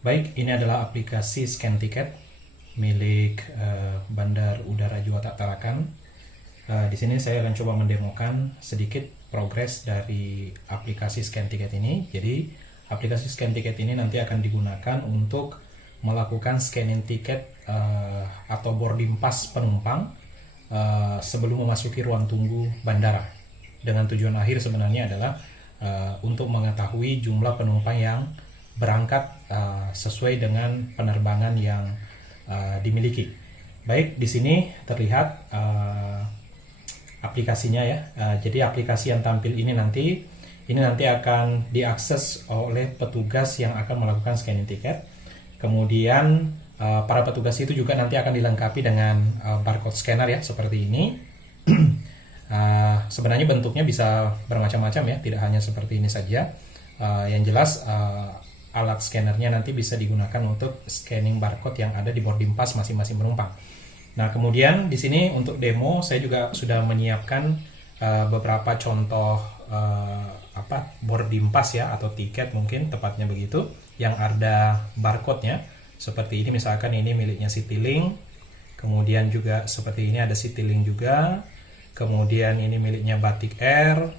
Baik, ini adalah aplikasi scan tiket milik Bandar Udara Juanda Tarakan. Di sini saya akan coba mendemokan sedikit progres dari aplikasi scan tiket ini. Jadi, aplikasi scan tiket ini nanti akan digunakan untuk melakukan scanning tiket atau boarding pass penumpang sebelum memasuki ruang tunggu bandara. Dengan tujuan akhir sebenarnya adalah untuk mengetahui jumlah penumpang yang berangkat sesuai dengan penerbangan yang dimiliki. Baik, di sini terlihat aplikasinya ya. Jadi aplikasi yang tampil ini nanti akan diakses oleh petugas yang akan melakukan scanning tiket. Kemudian para petugas itu juga nanti akan dilengkapi dengan barcode scanner ya, seperti ini. Sebenarnya bentuknya bisa bermacam-macam ya, tidak hanya seperti ini saja. Yang jelas alat scannernya nanti bisa digunakan untuk scanning barcode yang ada di boarding pass masing-masing penumpang. Nah, kemudian di sini untuk demo saya juga sudah menyiapkan beberapa contoh boarding pass ya, atau tiket mungkin tepatnya begitu, yang ada barcode-nya. Seperti ini misalkan ini miliknya Citylink. Kemudian juga seperti ini ada Citylink juga. Kemudian ini miliknya Batik Air.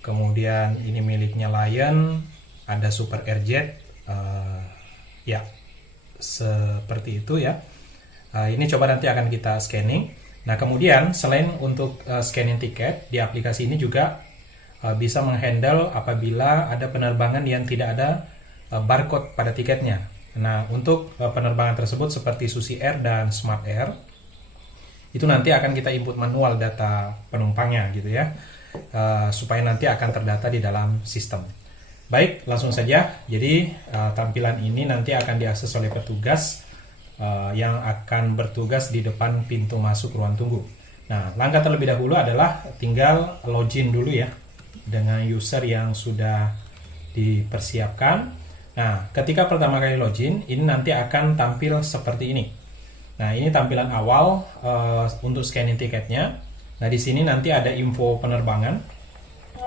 Kemudian ini miliknya Lion. Ada Super Airjet, ya seperti itu ya. Ini coba nanti akan kita scanning. Nah, kemudian selain untuk scanning tiket, di aplikasi ini juga bisa menghandle apabila ada penerbangan yang tidak ada barcode pada tiketnya. Nah, untuk penerbangan tersebut seperti Susi Air dan Smart Air, itu nanti akan kita input manual data penumpangnya gitu ya, supaya nanti akan terdata di dalam sistem. Baik, langsung saja. Jadi tampilan ini nanti akan diakses oleh petugas yang akan bertugas di depan pintu masuk ruang tunggu. Nah, langkah terlebih dahulu adalah tinggal login dulu ya dengan user yang sudah dipersiapkan. Nah, ketika pertama kali login, ini nanti akan tampil seperti ini. Nah, ini tampilan awal untuk scanning tiketnya. Nah, di sini nanti ada info penerbangan.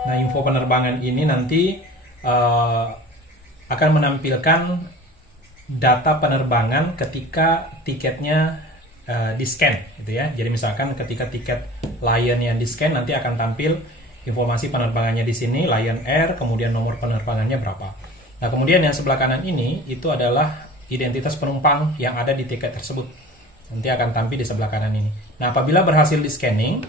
Nah, info penerbangan ini nanti akan menampilkan data penerbangan ketika tiketnya di-scan gitu ya. Jadi misalkan ketika tiket Lion yang di-scan nanti akan tampil informasi penerbangannya di sini, Lion Air, kemudian nomor penerbangannya berapa. Nah, kemudian yang sebelah kanan ini itu adalah identitas penumpang yang ada di tiket tersebut. Nanti akan tampil di sebelah kanan ini. Nah, apabila berhasil di-scanning,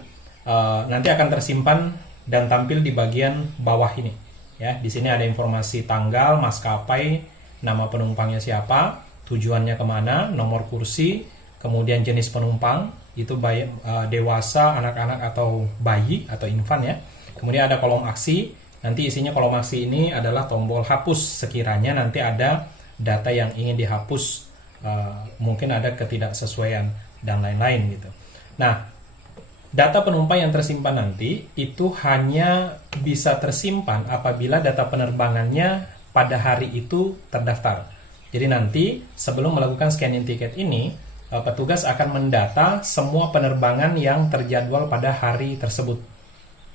nanti akan tersimpan dan tampil di bagian bawah ini. Ya, di sini ada informasi tanggal, maskapai, nama penumpangnya siapa, tujuannya kemana, nomor kursi, kemudian jenis penumpang, itu baik dewasa, anak-anak atau bayi atau infant ya. Kemudian ada kolom aksi, nanti isinya kolom aksi ini adalah tombol hapus sekiranya nanti ada data yang ingin dihapus, mungkin ada ketidaksesuaian dan lain-lain gitu. Nah, data penumpang yang tersimpan nanti itu hanya bisa tersimpan apabila data penerbangannya pada hari itu terdaftar. Jadi nanti sebelum melakukan scanning tiket ini, petugas akan mendata semua penerbangan yang terjadwal pada hari tersebut.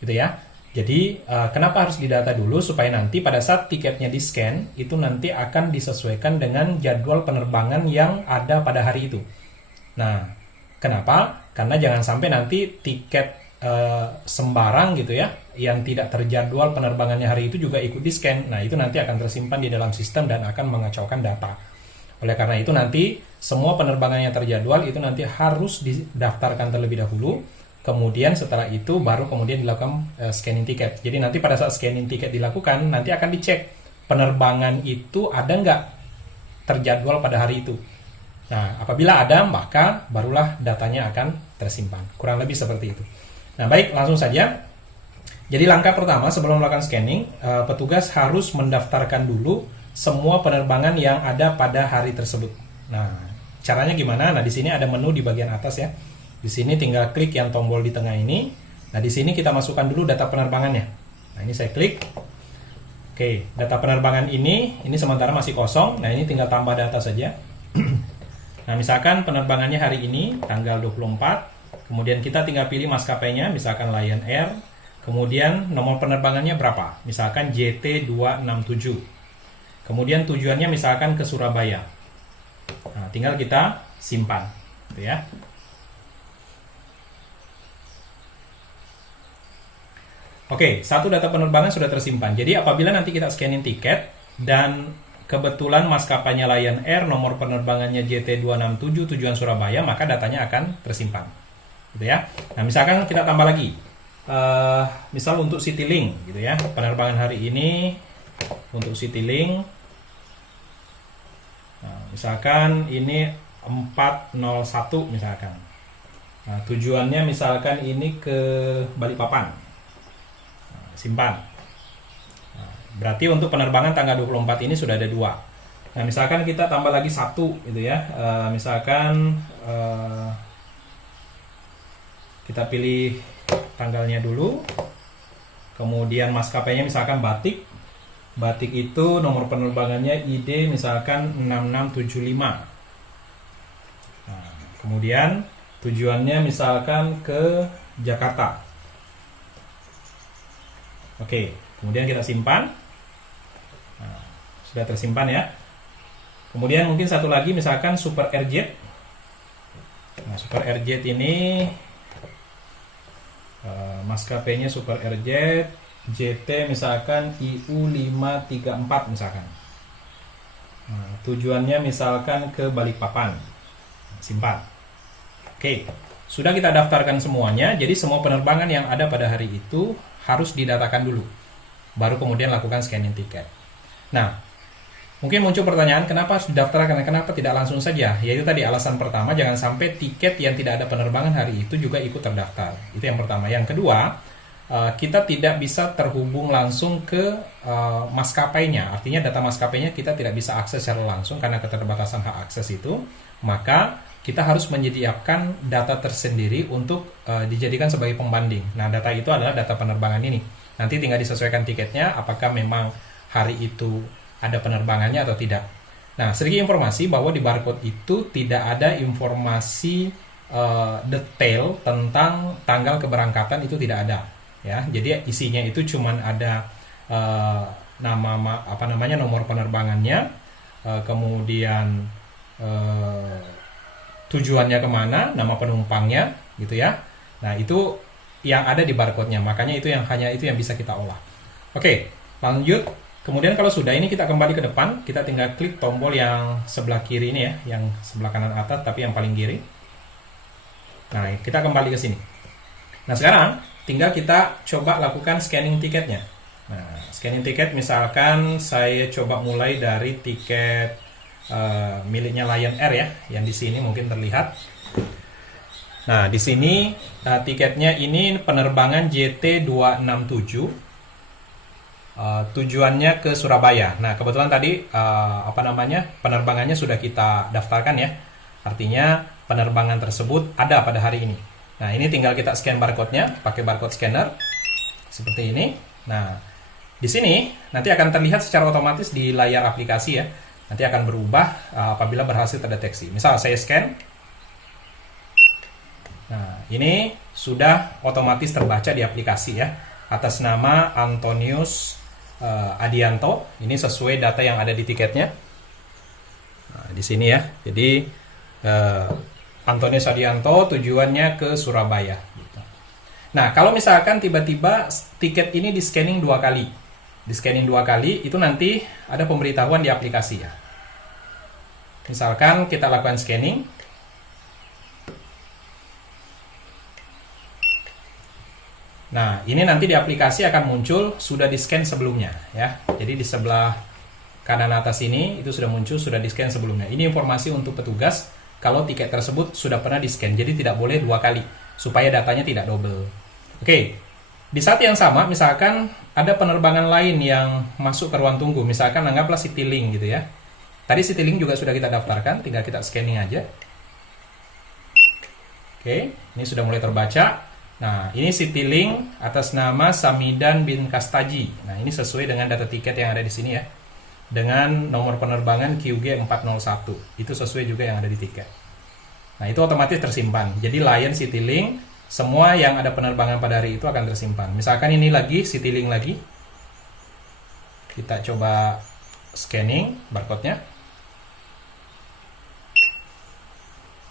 Gitu ya. Jadi kenapa harus didata dulu? Supaya nanti pada saat tiketnya di-scan, itu nanti akan disesuaikan dengan jadwal penerbangan yang ada pada hari itu. Nah, kenapa? Karena jangan sampai nanti tiket sembarang gitu ya, yang tidak terjadwal penerbangannya hari itu juga ikut di-scan. Nah, itu nanti akan tersimpan di dalam sistem dan akan mengacaukan data. Oleh karena itu nanti semua penerbangan yang terjadwal itu nanti harus didaftarkan terlebih dahulu. Kemudian setelah itu baru kemudian dilakukan scanning tiket. Jadi nanti pada saat scanning tiket dilakukan, nanti akan dicek penerbangan itu ada nggak terjadwal pada hari itu. Nah, apabila ada, maka barulah datanya akan tersimpan. Kurang lebih seperti itu. Nah, baik, langsung saja. Jadi langkah pertama sebelum melakukan scanning, petugas harus mendaftarkan dulu semua penerbangan yang ada pada hari tersebut. Nah, caranya gimana? Nah, di sini ada menu di bagian atas ya. Di sini tinggal klik yang tombol di tengah ini. Nah, di sini kita masukkan dulu data penerbangannya. Nah, ini saya klik. Oke, data penerbangan ini sementara masih kosong. Nah, ini tinggal tambah data saja. Nah, misalkan penerbangannya hari ini tanggal 24, kemudian kita tinggal pilih maskapainya, misalkan Lion Air, kemudian nomor penerbangannya berapa, misalkan JT267. Kemudian tujuannya misalkan ke Surabaya. Nah, tinggal kita simpan, gitu ya. Oke, satu data penerbangan sudah tersimpan. Jadi apabila nanti kita scanning tiket dan kebetulan maskapainya Lion Air, nomor penerbangannya JT267 tujuan Surabaya, maka datanya akan tersimpan, gitu ya. Nah, misalkan kita tambah lagi, misal untuk Citylink, gitu ya, penerbangan hari ini untuk Citylink, nah, misalkan ini 401 misalkan. Nah, tujuannya misalkan ini ke Balikpapan. Simpan. Nah, berarti untuk penerbangan tanggal 24 ini sudah ada 2. Nah, misalkan kita tambah lagi 1 gitu ya. Misalkan kita pilih tanggalnya dulu. Kemudian maskapainya misalkan Batik. Batik itu nomor penerbangannya ID misalkan 6675. Nah, kemudian tujuannya misalkan ke Jakarta. Oke, kemudian kita simpan. Nah, sudah tersimpan ya. Kemudian mungkin satu lagi misalkan Super Airjet. Nah, Super Airjet ini maskapainya Super Airjet JT misalkan IU534 misalkan. Nah, tujuannya misalkan ke Balikpapan. Simpan. Oke, sudah kita daftarkan semuanya. Jadi semua penerbangan yang ada pada hari itu harus didatakan dulu, baru kemudian lakukan scanning tiket. Nah, mungkin muncul pertanyaan, kenapa harus didaftarkan, kenapa tidak langsung saja? Yaitu tadi alasan pertama, jangan sampai tiket yang tidak ada penerbangan hari itu juga ikut terdaftar. Itu yang pertama. Yang kedua, kita tidak bisa terhubung langsung ke maskapainya. Artinya data maskapainya kita tidak bisa akses secara langsung karena keterbatasan hak akses itu. Maka kita harus menyediakan data tersendiri untuk dijadikan sebagai pembanding. Nah, data itu adalah data penerbangan ini. Nanti tinggal disesuaikan tiketnya, apakah memang hari itu ada penerbangannya atau tidak. Nah, sedikit informasi bahwa di barcode itu tidak ada informasi detail tentang tanggal keberangkatan, itu tidak ada. Ya, jadi isinya itu cuma ada nomor penerbangannya, kemudian tujuannya kemana, nama penumpangnya, gitu ya. Nah, itu yang ada di barcode-nya, makanya itu yang bisa kita olah. Oke, lanjut. Kemudian kalau sudah ini kita kembali ke depan, kita tinggal klik tombol yang sebelah kiri ini ya, yang sebelah kanan atas tapi yang paling kiri. Nah, kita kembali ke sini. Nah, sekarang tinggal kita coba lakukan scanning tiketnya. Nah, scanning tiket misalkan saya coba mulai dari tiket miliknya Lion Air ya, yang di sini mungkin terlihat. Nah, di sini tiketnya ini penerbangan JT267, tujuannya ke Surabaya. Nah, kebetulan tadi penerbangannya sudah kita daftarkan ya. Artinya penerbangan tersebut ada pada hari ini. Nah, ini tinggal kita scan barcode-nya pakai barcode scanner seperti ini. Nah, di sini nanti akan terlihat secara otomatis di layar aplikasi ya. Nanti akan berubah apabila berhasil terdeteksi. Misal saya scan. Nah, ini sudah otomatis terbaca di aplikasi ya. Atas nama Antonius Adianto. Ini sesuai data yang ada di tiketnya. Nah, di sini ya. Jadi Antonius Adianto tujuannya ke Surabaya. Nah, kalau misalkan tiba-tiba tiket ini di scanning 2 kali. Di scanning 2 kali, itu nanti ada pemberitahuan di aplikasi ya. Misalkan kita lakukan scanning. Nah, ini nanti di aplikasi akan muncul sudah di-scan sebelumnya ya. Jadi di sebelah kanan atas ini itu sudah muncul sudah di-scan sebelumnya. Ini informasi untuk petugas kalau tiket tersebut sudah pernah di-scan. Jadi tidak boleh 2 kali supaya datanya tidak double. Oke. Di saat yang sama, misalkan ada penerbangan lain yang masuk ke ruang tunggu, misalkan anggaplah Citylink gitu ya. Tadi Citylink juga sudah kita daftarkan, tinggal kita scanning aja. Oke, ini sudah mulai terbaca. Nah, ini Citylink atas nama Samidan bin Kastaji. Nah, ini sesuai dengan data tiket yang ada di sini ya. Dengan nomor penerbangan QG401. Itu sesuai juga yang ada di tiket. Nah, itu otomatis tersimpan. Jadi Lion Citylink, semua yang ada penerbangan pada hari itu akan tersimpan. Misalkan ini lagi Citylink lagi. Kita coba scanning barcode-nya.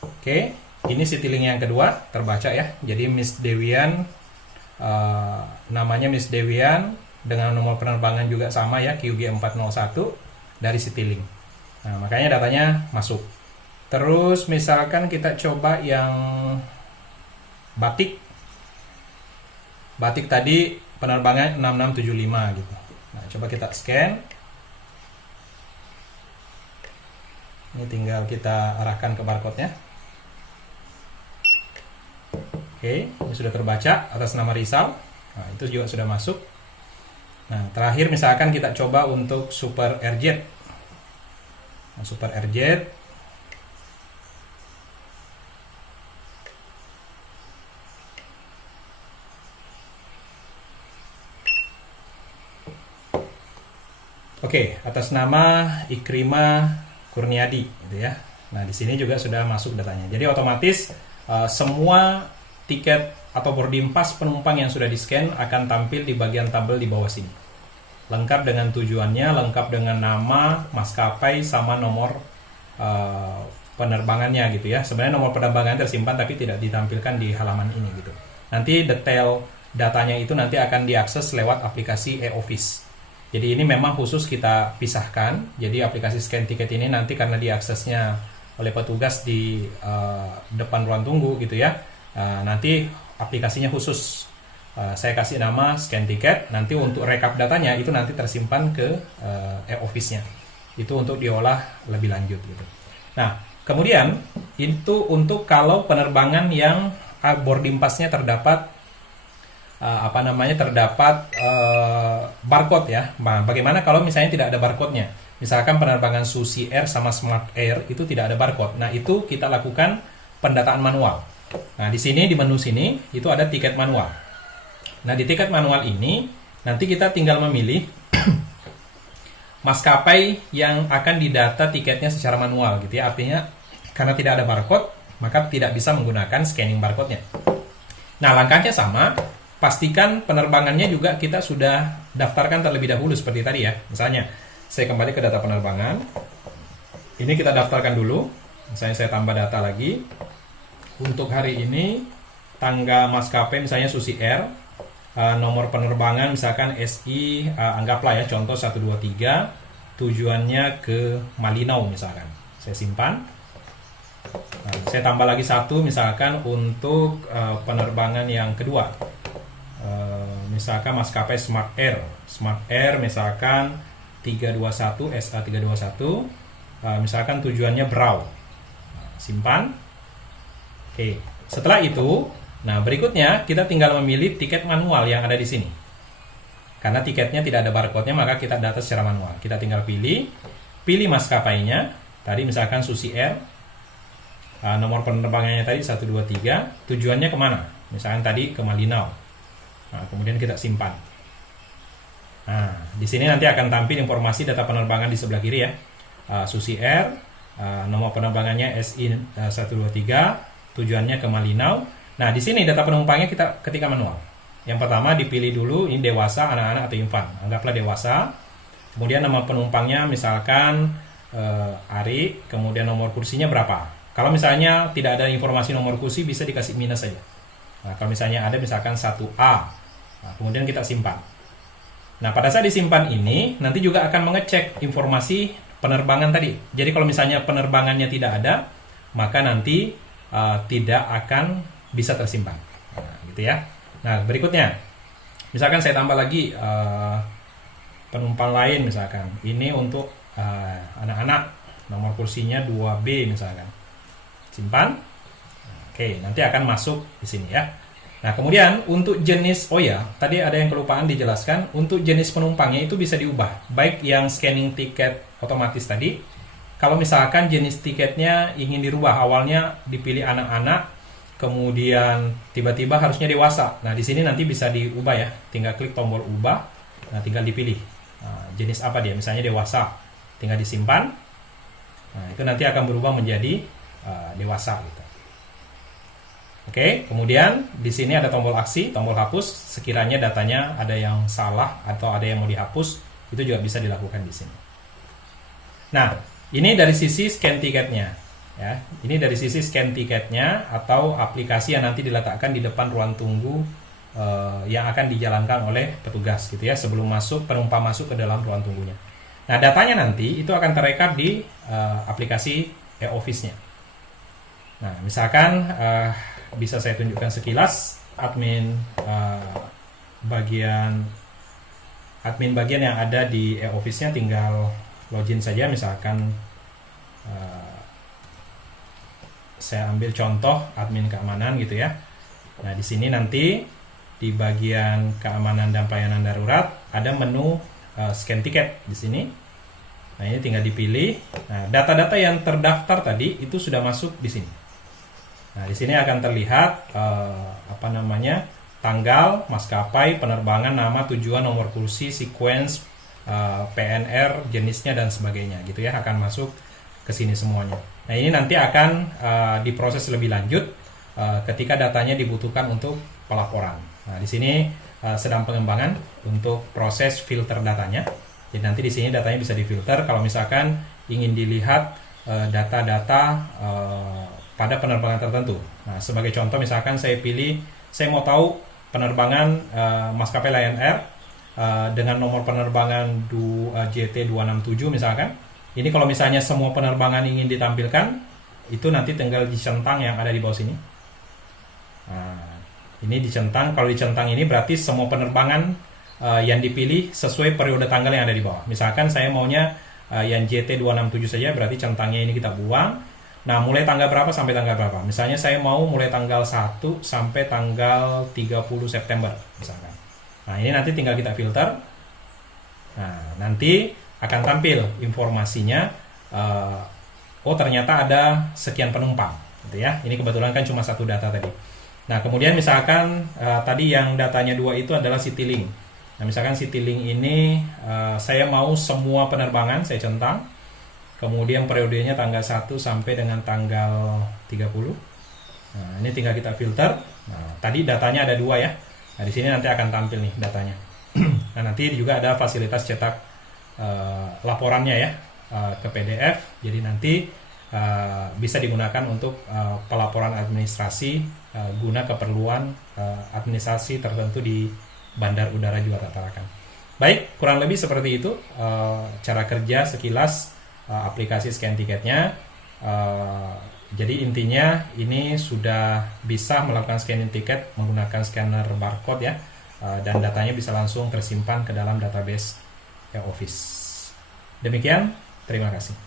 Oke, ini Citylink yang kedua terbaca ya. Jadi Miss Dewian, namanya Miss Dewian dengan nomor penerbangan juga sama ya, QG401 dari Citylink. Nah, makanya datanya masuk. Terus misalkan kita coba yang Batik. Batik tadi penerbangan 6675 gitu. Nah, coba kita scan. Ini tinggal kita arahkan ke barcode-nya. Oke, ini sudah terbaca atas nama Rizal. Nah, itu juga sudah masuk. Nah, terakhir misalkan kita coba untuk Super Airjet. Nah, Super Airjet. Oke, atas nama Ikrima Kurniadi, gitu ya. Nah, di sini juga sudah masuk datanya. Jadi otomatis semua tiket atau boarding pass penumpang yang sudah di-scan akan tampil di bagian tabel di bawah sini. Lengkap dengan tujuannya, lengkap dengan nama, maskapai, sama nomor penerbangannya gitu ya. Sebenarnya nomor penerbangan tersimpan tapi tidak ditampilkan di halaman ini gitu. Nanti detail datanya itu nanti akan diakses lewat aplikasi e-office. Jadi ini memang khusus kita pisahkan. Jadi aplikasi scan tiket ini nanti karena diaksesnya oleh petugas di depan ruang tunggu gitu ya. Nanti aplikasinya khusus. Saya kasih nama scan tiket. Nanti untuk rekap datanya itu nanti tersimpan ke e-office-nya. Itu untuk diolah lebih lanjut gitu. Nah, kemudian itu untuk kalau penerbangan yang boarding pass-nya terdapat terdapat barcode ya. Nah, bagaimana kalau misalnya tidak ada barcode-nya? Misalkan penerbangan Susi Air sama Smart Air itu tidak ada barcode. Nah, itu kita lakukan pendataan manual. Nah, di sini di menu sini itu ada tiket manual. Nah, di tiket manual ini nanti kita tinggal memilih maskapai yang akan didata tiketnya secara manual gitu ya. Artinya karena tidak ada barcode, maka tidak bisa menggunakan scanning barcode-nya. Nah, langkahnya sama. Pastikan penerbangannya juga kita sudah daftarkan terlebih dahulu seperti tadi ya. Misalnya, saya kembali ke data penerbangan. Ini kita daftarkan dulu. Misalnya saya tambah data lagi. Untuk hari ini, tangga maskapai misalnya Susi Air. Nomor penerbangan misalkan SI, anggaplah ya, contoh 123. Tujuannya ke Malinau misalkan. Saya simpan. Nah, saya tambah lagi satu misalkan untuk penerbangan yang kedua. Misalkan maskapai Smart Air misalkan 321 SA 321, misalkan tujuannya Brau. Simpan. Oke, setelah itu, nah berikutnya kita tinggal memilih tiket manual yang ada di sini. Karena tiketnya tidak ada barcode-nya, maka kita data secara manual. Kita tinggal pilih maskapainya. Tadi misalkan Susi Air, nomor penerbangannya tadi 123, tujuannya kemana? Misalkan tadi ke Malinau. Nah, kemudian kita simpan. Nah, di sini nanti akan tampil informasi data penerbangan di sebelah kiri ya. Susi Air, nomor penerbangannya SI 123, tujuannya ke Malinau. Nah, di sini data penumpangnya kita ketika manual. Yang pertama dipilih dulu ini dewasa, anak-anak atau infant. Anggaplah dewasa. Kemudian nama penumpangnya misalkan Ari, kemudian nomor kursinya berapa. Kalau misalnya tidak ada informasi nomor kursi bisa dikasih minus saja. Nah, kalau misalnya ada misalkan 1A, nah, kemudian kita simpan. Nah, pada saat disimpan ini, nanti juga akan mengecek informasi penerbangan tadi. Jadi kalau misalnya penerbangannya tidak ada, maka nanti tidak akan bisa tersimpan. Nah, gitu ya. Nah, berikutnya, misalkan saya tambah lagi penumpang lain misalkan. Ini untuk anak-anak, nomor kursinya 2B misalkan. Simpan. Oke, nanti akan masuk di sini ya. Nah, kemudian untuk jenis, tadi ada yang kelupaan dijelaskan, untuk jenis penumpangnya itu bisa diubah. Baik yang scanning tiket otomatis tadi, kalau misalkan jenis tiketnya ingin dirubah, awalnya dipilih anak-anak, kemudian tiba-tiba harusnya dewasa. Nah, di sini nanti bisa diubah ya, tinggal klik tombol ubah, nah tinggal dipilih. Nah, jenis apa dia, misalnya dewasa, tinggal disimpan. Nah, itu nanti akan berubah menjadi dewasa gitu. Oke, kemudian di sini ada tombol aksi, tombol hapus. Sekiranya datanya ada yang salah atau ada yang mau dihapus, itu juga bisa dilakukan di sini. Nah, ini dari sisi scan tiketnya, ya. Ini dari sisi scan tiketnya atau aplikasi yang nanti diletakkan di depan ruang tunggu yang akan dijalankan oleh petugas, gitu ya, sebelum penumpang masuk ke dalam ruang tunggunya. Nah, datanya nanti itu akan terekam di aplikasi e-office-nya. Nah, misalkan bisa saya tunjukkan sekilas admin bagian yang ada di e-office-nya, tinggal login saja. Misalkan saya ambil contoh admin keamanan gitu ya. Nah, di sini nanti di bagian keamanan dan pelayanan darurat ada menu scan tiket di sini. Nah, ini tinggal dipilih. Nah, data-data yang terdaftar tadi itu sudah masuk di sini. Nah, di sini akan terlihat tanggal, maskapai, penerbangan, nama, tujuan, nomor kursi, sequence, PNR, jenisnya dan sebagainya, gitu ya, akan masuk ke sini semuanya. Nah, ini nanti akan diproses lebih lanjut ketika datanya dibutuhkan untuk pelaporan. Nah, di sini sedang pengembangan untuk proses filter datanya. Jadi nanti di sini datanya bisa difilter kalau misalkan ingin dilihat data-data pada penerbangan tertentu. Nah, sebagai contoh misalkan saya mau tahu penerbangan maskapai Lion Air dengan nomor penerbangan JT267 misalkan. Ini kalau misalnya semua penerbangan ingin ditampilkan, itu nanti tinggal dicentang yang ada di bawah sini. Nah, ini dicentang. Kalau dicentang ini berarti semua penerbangan yang dipilih sesuai periode tanggal yang ada di bawah. Misalkan saya maunya yang JT267 saja, berarti centangnya ini kita buang. Nah, mulai tanggal berapa sampai tanggal berapa? Misalnya saya mau mulai tanggal 1 sampai tanggal 30 September misalkan. Nah, ini nanti tinggal kita filter. Nah, nanti akan tampil informasinya. Ternyata ada sekian penumpang, gitu ya. Ini kebetulan kan cuma satu data tadi. Nah, kemudian misalkan tadi yang datanya 2 itu adalah CityLink. Nah, misalkan CityLink ini saya mau semua penerbangan, saya centang. Kemudian periodenya tanggal 1 sampai dengan tanggal 30. Nah, ini tinggal kita filter. Nah, tadi datanya ada 2 ya. Nah, di sini nanti akan tampil nih datanya. Nah, nanti juga ada fasilitas cetak laporannya ya ke PDF. Jadi nanti bisa digunakan untuk pelaporan administrasi guna keperluan administrasi tertentu di Bandar Udara Juanda Tarakan. Baik, kurang lebih seperti itu cara kerja sekilas aplikasi scan tiketnya. Jadi intinya ini sudah bisa melakukan scanning tiket menggunakan scanner barcode ya, dan datanya bisa langsung tersimpan ke dalam database e-office. Demikian, terima kasih.